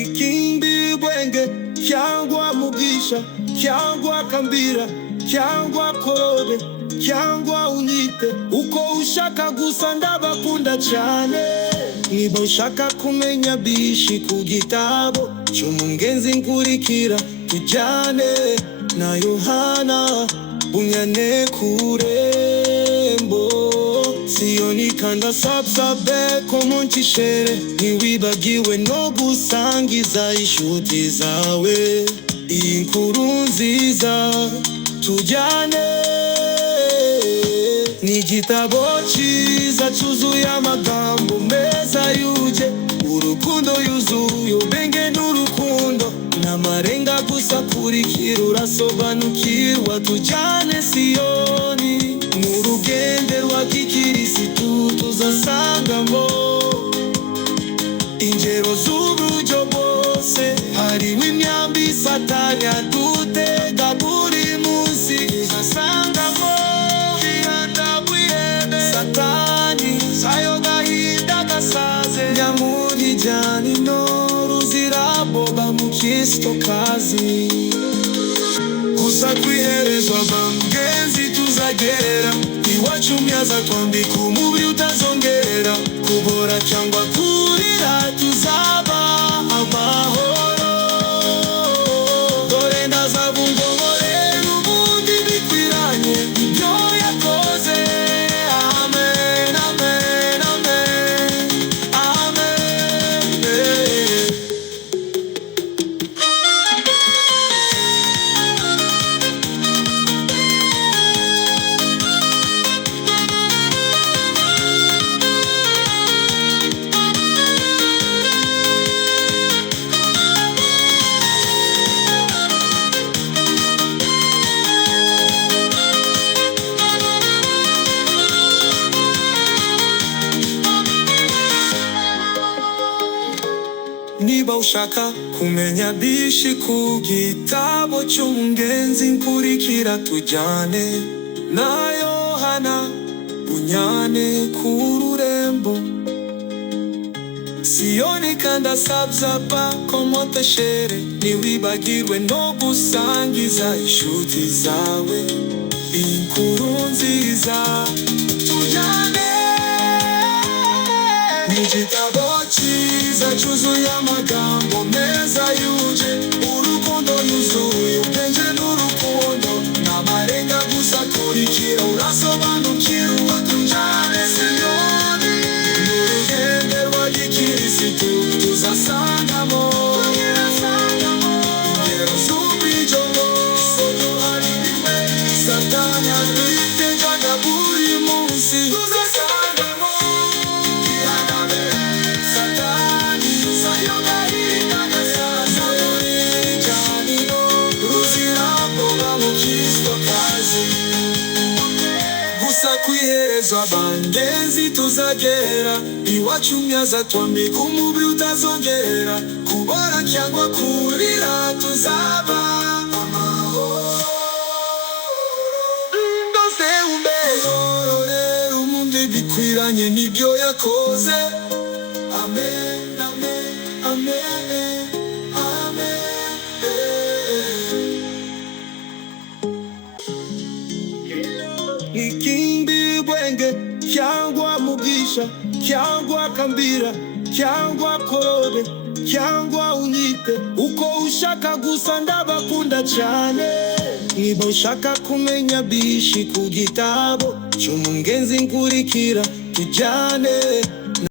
Ikindi bwenge cyangwa mugisha cyangwa kambira cyangwa korobe cyangwa unyite uko ushaka, gusa ndabakunda cyane. Niba ushaka kumenya byinshi ku gitabo cy'umugenzi nkurikira, tujyane na Yohana Bunyane ku Rembo. Siyoni kanda subscribe comment share, ntiwibagiwe no gusangiza inshuti zawe inkuru nziza. Tujyane ni igitabo cyiza cyuzuye amagambo meza yuje urukundo, yuzuye ubwenge n'urukundo n'amarenga gusa. Kurikira urasobanukirwa. Tujyane Siyoni mu rugendo rwa gikirisitu, tuzasangamo ingero z'uburyo bwose. Hariho imyambi Satani adutega buri munsi, tuzasangamo Satani sayo gahinda gasaze, nyamujyana ruzira boba mu Kristo kazi. Gusa kwiherezwa bamugenzi tuzagera iwacu, myaza twambika umubiri utazongera kubora cyangwa kurira, tuzaba amahoro. Dore ndazabungomorera ubundi bikwiranye ibyo yakoze. Amen, amen, amen, amen. Niba ushaka kumenya byinshi ku gitabo cy'umugenzi nkurikira, tujyane na Yohana Bunyane ku Rembo. Siyoni kanda subscribe comment share, ntiwibagirwe no gusangiza inshuti zawe inkuru nziza. Tujyane ni igitabo cyiza cyuzuye amagambo meza yuje urukundo, yuzuye ubwenge n'urukundo n'amarenga gusa. Kurikira urasobanukirwa. Tujyane Siyoni mu rugendo rwa gikirisitu, tuzasangamo ingero z'uburyo bwose. Duhaririwe Satani adutega buri munsi, tuzasangamo Satani sayo gahinda gasaze, ruzira boba mu Kristo kazi. Gusa kwiherezwa bagenzi tuzagera iwacu, myaza twambika umubiri utazongera kubora cyangwa kurira, tuzaba amahoro. Ndose umberorera umundi bikwiranye n'ibyo yakoze. Amen, amen, amen, amen. Ikindi bwenge cyangwa mugisha cyangwa kambira cyangwa korobe cyangwa unyite uko ushaka, gusa ndabakunda cyane. Niba ushaka kumenya byinshi ku gitabo cy'umugenzi nkurikira, tujyane